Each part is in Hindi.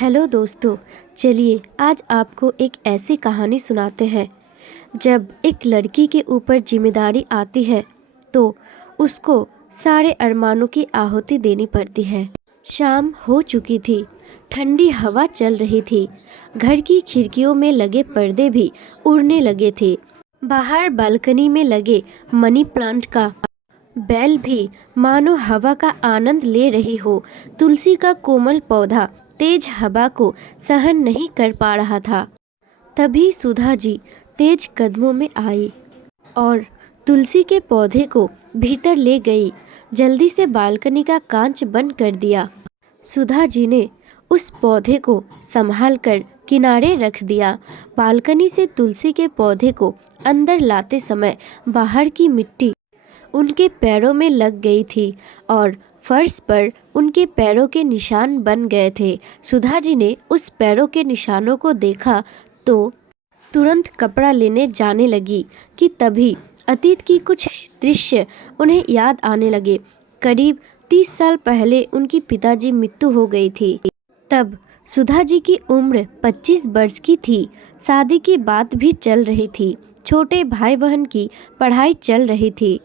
हेलो दोस्तों। चलिए आज आपको एक ऐसी कहानी सुनाते हैं। जब एक लड़की के ऊपर जिम्मेदारी आती है तो उसको सारे अरमानों की आहुति देनी पड़ती है। शाम हो चुकी थी, ठंडी हवा चल रही थी, घर की खिड़कियों में लगे पर्दे भी उड़ने लगे थे। बाहर बालकनी में लगे मनी प्लांट का बेल भी मानो हवा का आनंद ले रही हो। तुलसी का कोमल पौधा तेज हवा को सहन नहीं कर पा रहा था। तभी सुधा जी तेज कदमों में आई और तुलसी के पौधे को भीतर ले गई। जल्दी से बालकनी का कांच बंद कर दिया। सुधा जी ने उस पौधे को संभाल कर किनारे रख दिया। बालकनी से तुलसी के पौधे को अंदर लाते समय बाहर की मिट्टी उनके पैरों में लग गई थी और फर्श पर उनके पैरों के निशान बन गए थे। सुधा जी ने उस पैरों के निशानों को देखा तो तुरंत कपड़ा लेने जाने लगी कि तभी अतीत की कुछ दृश्य उन्हें याद आने लगे। करीब 30 साल पहले उनकी पिताजी मृत्यु हो गई थी। तब सुधा जी की उम्र 25 वर्ष की थी। शादी की बात भी चल रही थी। छोटे भाई बहन की पढ़ाई चल रही थी।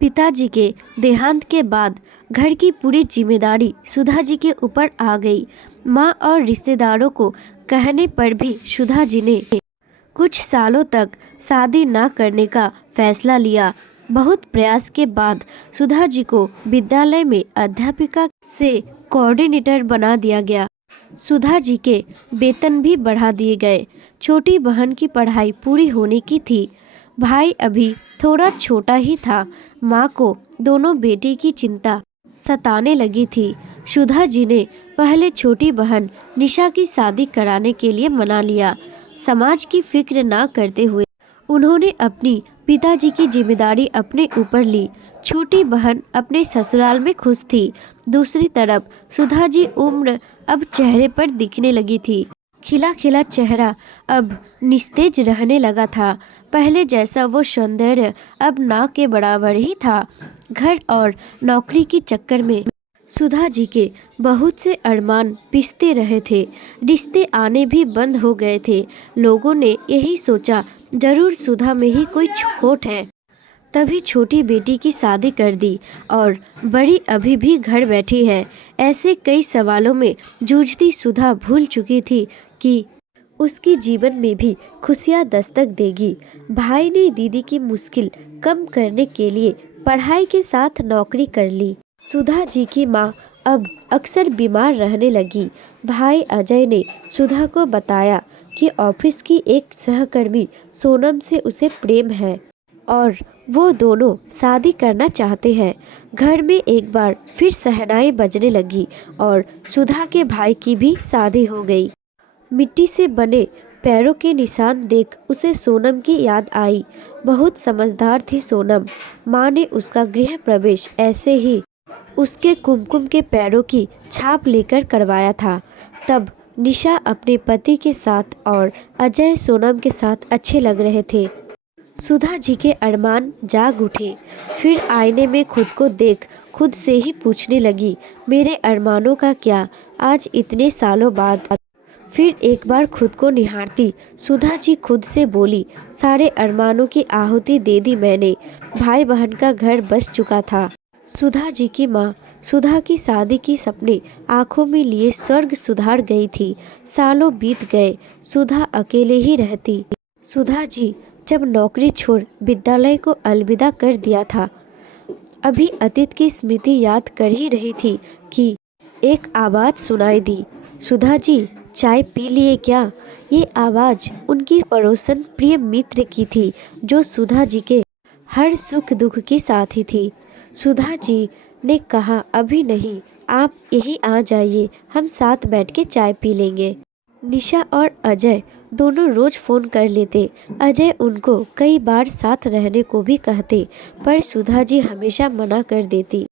पिताजी के देहांत के बाद घर की पूरी जिम्मेदारी सुधा जी के ऊपर आ गई। माँ और रिश्तेदारों को कहने पर भी सुधा जी ने कुछ सालों तक शादी न करने का फैसला लिया। बहुत प्रयास के बाद सुधा जी को विद्यालय में अध्यापिका से कोऑर्डिनेटर बना दिया गया। सुधा जी के वेतन भी बढ़ा दिए गए। छोटी बहन की पढ़ाई पूरी होने की थी। भाई अभी थोड़ा छोटा ही था। माँ को दोनों बेटी की चिंता सताने लगी थी। सुधा जी ने पहले छोटी बहन निशा की शादी कराने के लिए मना लिया। समाज की फिक्र ना करते हुए उन्होंने अपनी पिताजी की जिम्मेदारी अपने ऊपर ली। छोटी बहन अपने ससुराल में खुश थी। दूसरी तरफ सुधा जी उम्र अब चेहरे पर दिखने लगी थी। खिला खिला चेहरा अब निस्तेज रहने लगा था। पहले जैसा वो सौंदर्य अब ना के बराबर ही था। घर और नौकरी के चक्कर में सुधा जी के बहुत से अरमान पिसते रहे थे। रिश्ते आने भी बंद हो गए थे। लोगों ने यही सोचा जरूर सुधा में ही कोई खोट है। तभी छोटी बेटी की शादी कर दी और बड़ी अभी भी घर बैठी है। ऐसे कई सवालों में जूझती सुधा भूल चुकी थी कि उसकी जीवन में भी खुशियां दस्तक देगी। भाई ने दीदी की मुश्किल कम करने के लिए पढ़ाई के साथ नौकरी कर ली। सुधा जी की माँ अब अक्सर बीमार रहने लगी। भाई अजय ने सुधा को बताया कि ऑफिस की एक सहकर्मी सोनम से उसे प्रेम है और वो दोनों शादी करना चाहते हैं। घर में एक बार फिर शहनाई बजने लगी और सुधा के भाई की भी शादी हो गई। मिट्टी से बने पैरों के निशान देख उसे सोनम की याद आई। बहुत समझदार थी सोनम। माँ ने उसका गृह प्रवेश ऐसे ही उसके कुमकुम के पैरों की छाप लेकर करवाया था। तब निशा अपने पति के साथ और अजय सोनम के साथ अच्छे लग रहे थे। सुधा जी के अरमान जाग उठे। फिर आईने में खुद को देख खुद से ही पूछने लगी, मेरे अरमानों का क्या? आज इतने सालों बाद फिर एक बार खुद को निहारती सुधा जी खुद से बोली, सारे अरमानों की आहुति दे दी मैंने। भाई बहन का घर बस चुका था। सुधा जी की माँ सुधा की शादी की सपने आंखों में लिए स्वर्ग सुधार गई थी। सालों बीत गए, सुधा अकेले ही रहती। सुधा जी जब नौकरी छोड़ विद्यालय को अलविदा कर दिया था, अभी अतीत की स्मृति याद कर ही रही थी कि एक आवाज़ सुनाई दी, सुधा जी चाय पी लिए क्या? ये आवाज़ उनकी पड़ोसन प्रिय मित्र की थी जो सुधा जी के हर सुख दुख की साथी थी। सुधा जी ने कहा, अभी नहीं, आप यहीं आ जाइए, हम साथ बैठ के चाय पी लेंगे। निशा और अजय दोनों रोज फ़ोन कर लेते। अजय उनको कई बार साथ रहने को भी कहते, पर सुधा जी हमेशा मना कर देती।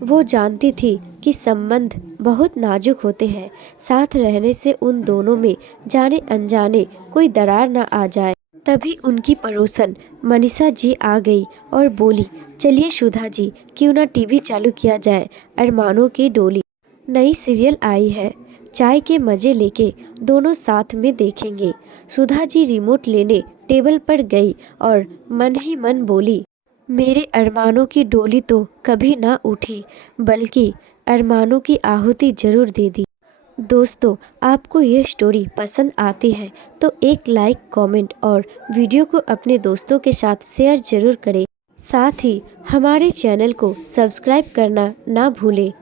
वो जानती थी कि संबंध बहुत नाजुक होते हैं। साथ रहने से उन दोनों में जाने अनजाने कोई दरार न आ जाए। तभी उनकी पड़ोसन मनीषा जी आ गई और बोली, चलिए सुधा जी, क्यों ना टीवी चालू किया जाए, अरमानों की डोली नई सीरियल आई है, चाय के मज़े लेके दोनों साथ में देखेंगे। सुधा जी रिमोट लेने टेबल पर गई और मन ही मन बोली, मेरे अरमानों की डोली तो कभी ना उठी, बल्कि अरमानों की आहुति जरूर दे दी। दोस्तों, आपको ये स्टोरी पसंद आती है तो एक लाइक, कमेंट और वीडियो को अपने दोस्तों के साथ शेयर जरूर करें। साथ ही हमारे चैनल को सब्सक्राइब करना ना भूलें।